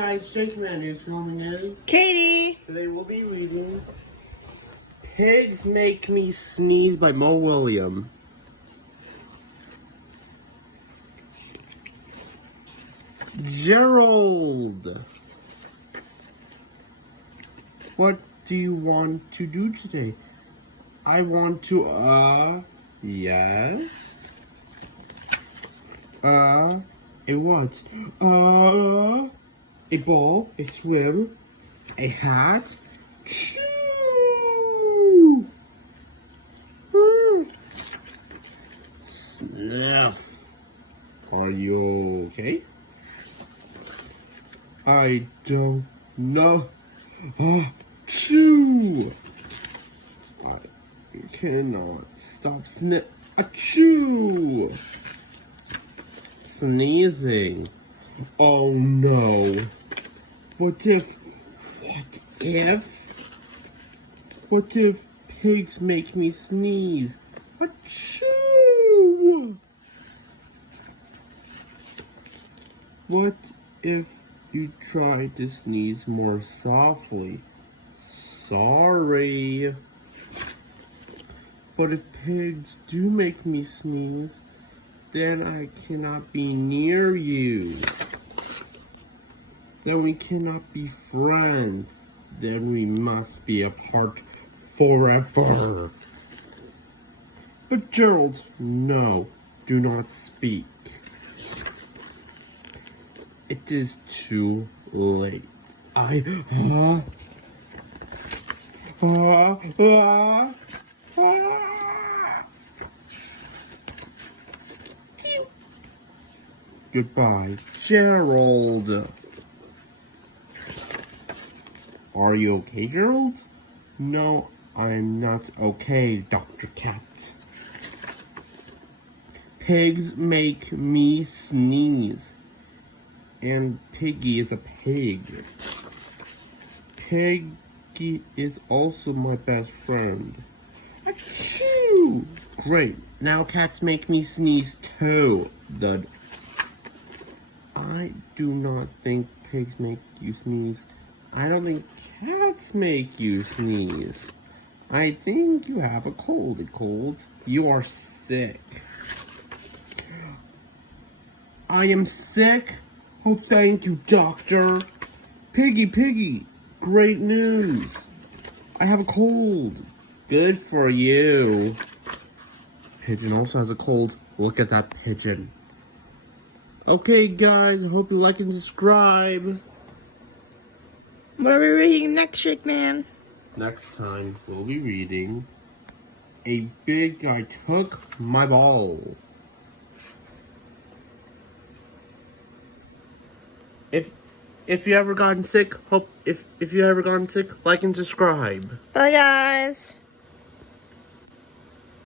Guys, Jake Man is filming is Katie. Today we'll be reading Pigs Make Me Sneeze by Mo William. Gerald, what do you want to do today? I want to, yes. A what? A ball, a swim, a hat. Choo! Sniff. Are you okay? I don't know. Achoo! I cannot stop achoo! Sneezing. Oh no. What if pigs make me sneeze? Achoo! What if you try to sneeze more softly? Sorry. But if pigs do make me sneeze, then I cannot be near you. Then we cannot be friends. Then we must be apart forever. But Gerald, no, do not speak. It is too late. Goodbye, Gerald. Are you okay, Gerald? No, I'm not okay, Dr. Cat. Pigs make me sneeze. And Piggy is a pig. Piggy is also my best friend. Achoo! Great, now cats make me sneeze too. I do not think pigs make you sneeze. I don't think cats make you sneeze. I think you have a cold. You are sick. I am sick? Oh, thank you, doctor. Piggy, great news. I have a cold. Good for you. Pigeon also has a cold. Look at that pigeon. Okay, guys, I hope you like and subscribe. What are we reading next, Shake Man? Next time, we'll be reading A Big Guy Took My Ball. If you ever gotten sick, like and subscribe. Bye, guys.